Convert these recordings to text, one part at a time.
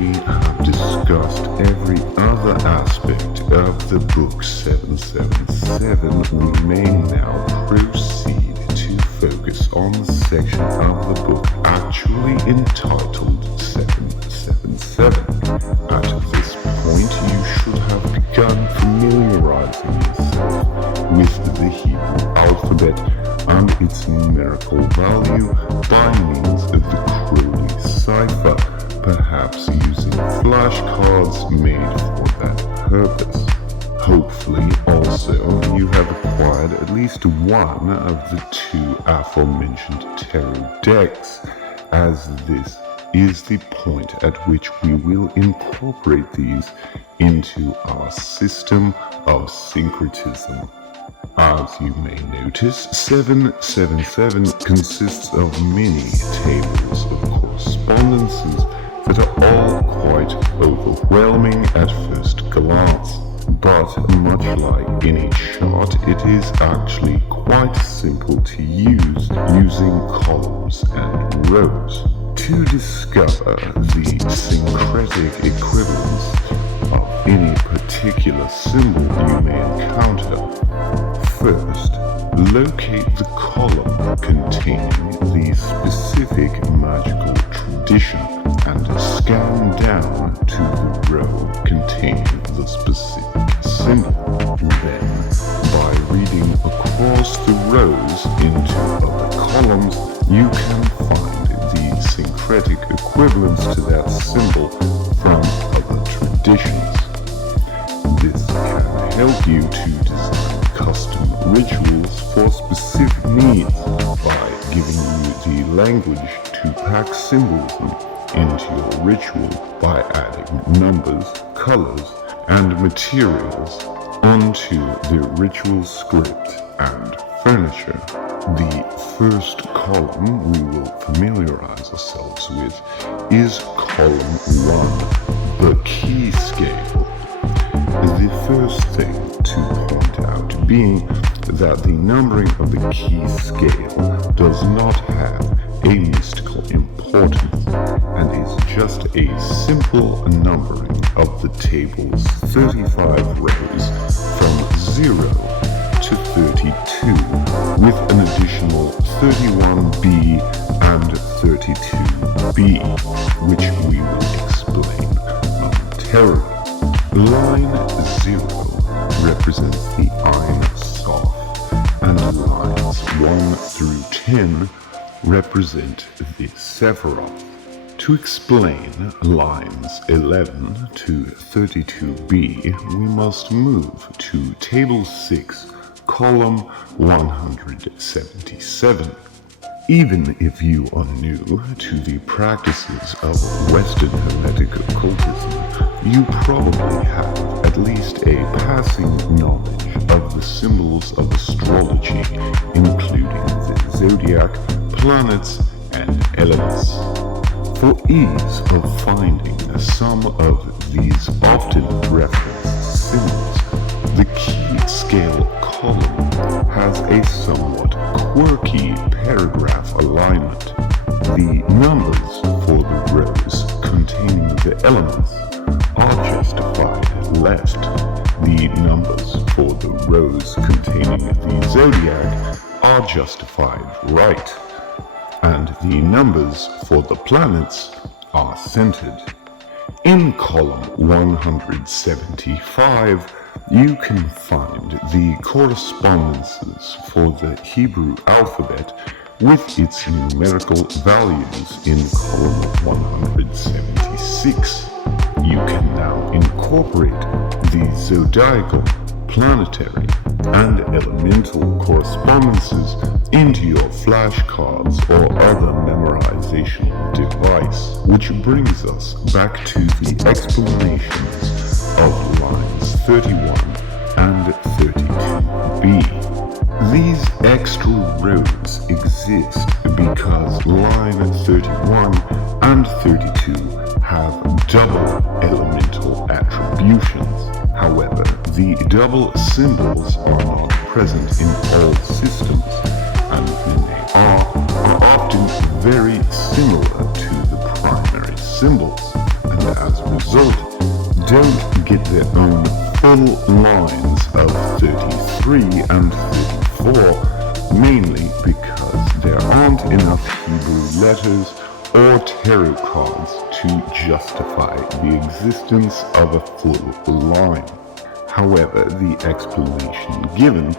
we have discussed every other aspect of the book 777, we may now proceed to focus on the section of the book actually entitled 777. At this point, you should have begun familiarizing yourself with the Hebrew alphabet and its numerical value by means of the Crowley cipher, perhaps using flashcards made for that purpose. Hopefully also you have acquired at least one of the two aforementioned tarot decks, as this is the point at which we will incorporate these into our system of syncretism. As you may notice, 777 consists of many tables of correspondences that are all quite overwhelming at first glance. But much like any chart, it is actually quite simple to use using columns and rows. To discover the syncretic equivalence of any particular symbol you may encounter, first, locate the column containing the specific magical tradition and scan down to the row containing the specific symbol. Then, by reading across the rows into other columns, you can find the syncretic equivalents to that symbol from other traditions. This can help you to design custom rituals for specific needs by giving you the language to pack symbolism into your ritual by adding numbers, colors, and materials onto the ritual script and furniture. The first column we will familiarize ourselves with is column 1, the key scale. The first thing to point out being that the numbering of the key scale does not have a mystical importance and is just a simple numbering of the table's 35 rows from 0 to 32, with an additional 31B and 32B, which we will explain momentarily. Line 0 represents the Ein Sof, and lines 1 through 10 represent the Sephiroth. To explain lines 11 to 32B, we must move to Table 6, column 177. Even if you are new to the practices of Western Hermetic occultism, you probably have at least a passing knowledge of the symbols of astrology, including the zodiac, planets, and elements. For ease of finding some of these often referenced symbols, the key scale column has a somewhat quirky paragraph alignment. The numbers for the rows containing the elements are justified left. The numbers for the rows containing the zodiac are justified right. And the numbers for the planets are centered. In column 175, you can find the correspondences for the Hebrew alphabet with its numerical values in column 176. You can now incorporate the zodiacal, planetary, and elemental correspondences into your flashcards or other memorization device, which brings us back to the explanations of lines 31 and 32B. These extra rows exist because line 31 and 32 have double elemental attributions. However, the double symbols are not present in all systems, and when they are often very similar to the primary symbols. And as don't get their own full lines of 33 and 34, mainly because there aren't enough Hebrew letters or tarot cards to justify the existence of a full line. However, the explanation given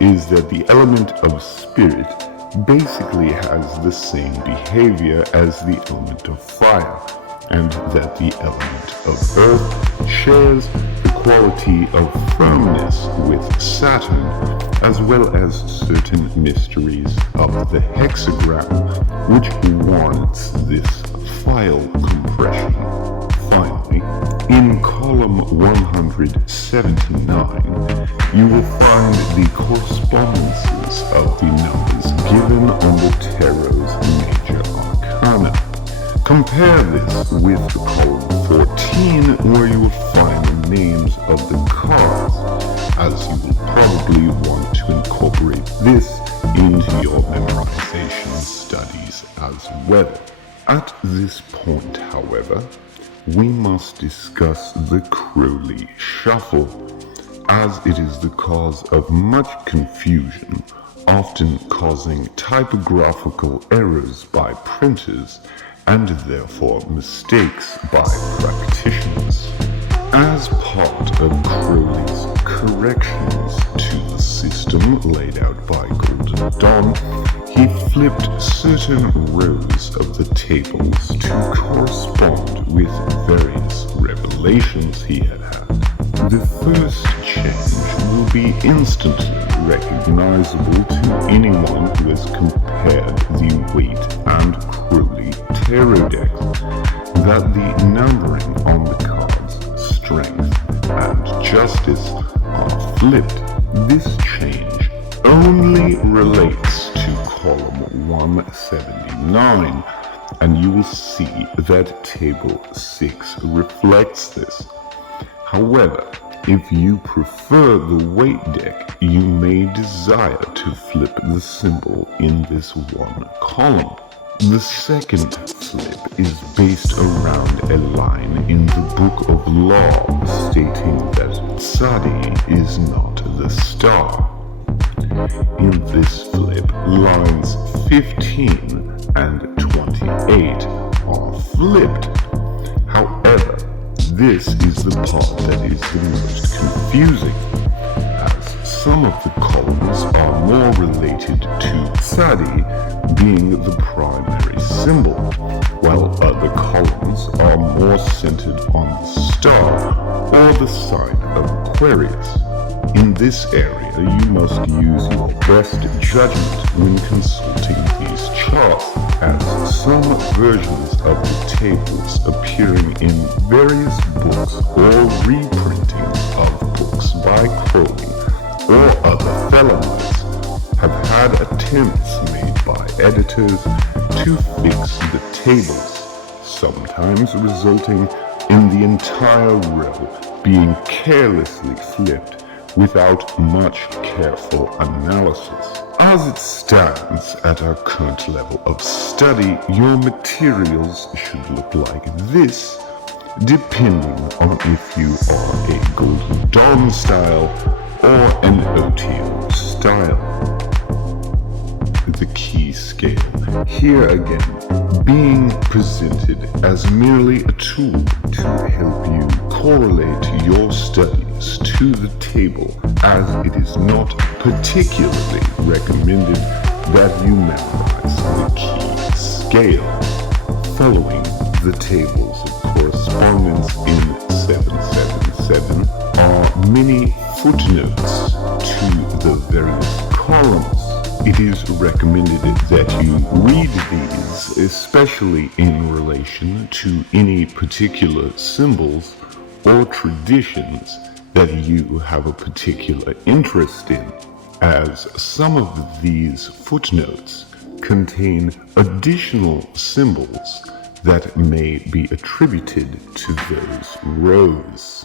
is that the element of spirit basically has the same behavior as the element of fire, and that the element of earth shares the quality of firmness with Saturn, as well as certain mysteries of the hexagram, which warrants this file compression. Finally, in column 179, you will find the correspondences of the numbers given on the tarot's major arcana. Compare this with column 14, where you will find the names of the cards, as you will probably want to incorporate this into your memorization studies as well. At this point, however, we must discuss the Crowley shuffle, as it is the cause of much confusion, often causing typographical errors by printers and therefore mistakes by practitioners. As part of Crowley's corrections to the system laid out by Golden Dawn, he flipped certain rows of the tables to correspond with various revelations he had had. The first change will be instantly recognizable to anyone who has compared the Waite and Crowley tarot decks, that the numbering on the cards Strength and Justice are flipped. This change only relates to column 179, and you will see that table 6 reflects this. However, if you prefer the Waite deck, you may desire to flip the symbol in this one column. The second flip is based around a line in the Book of Law stating that Tzadi is not the star. In this flip, lines 15 and 28 are flipped. However, this is the part that is the most confusing, as some of the columns are more related to Tzadi being the primary symbol, while other columns are more centered on the star or the sign of Aquarius. In this area, you must use your best judgment when consulting these charts, as some versions of the tables appearing in various books or reprintings of books by Crowley or other fellows have had attempts made by editors to fix the tables, sometimes resulting in the entire row being carelessly flipped without much careful analysis. As it stands at our current level of study, your materials should look like this, depending on if you are a Golden Dawn style or an OTO style. The key scale, here again, being presented as merely a tool to help you correlate your studies to the table, as it is not particularly recommended that you memorize the key scale. Following the tables of correspondence in 777 are many footnotes to the various columns. It is recommended that you read these, especially in relation to any particular symbols or traditions that you have a particular interest in, as some of these footnotes contain additional symbols that may be attributed to those rows.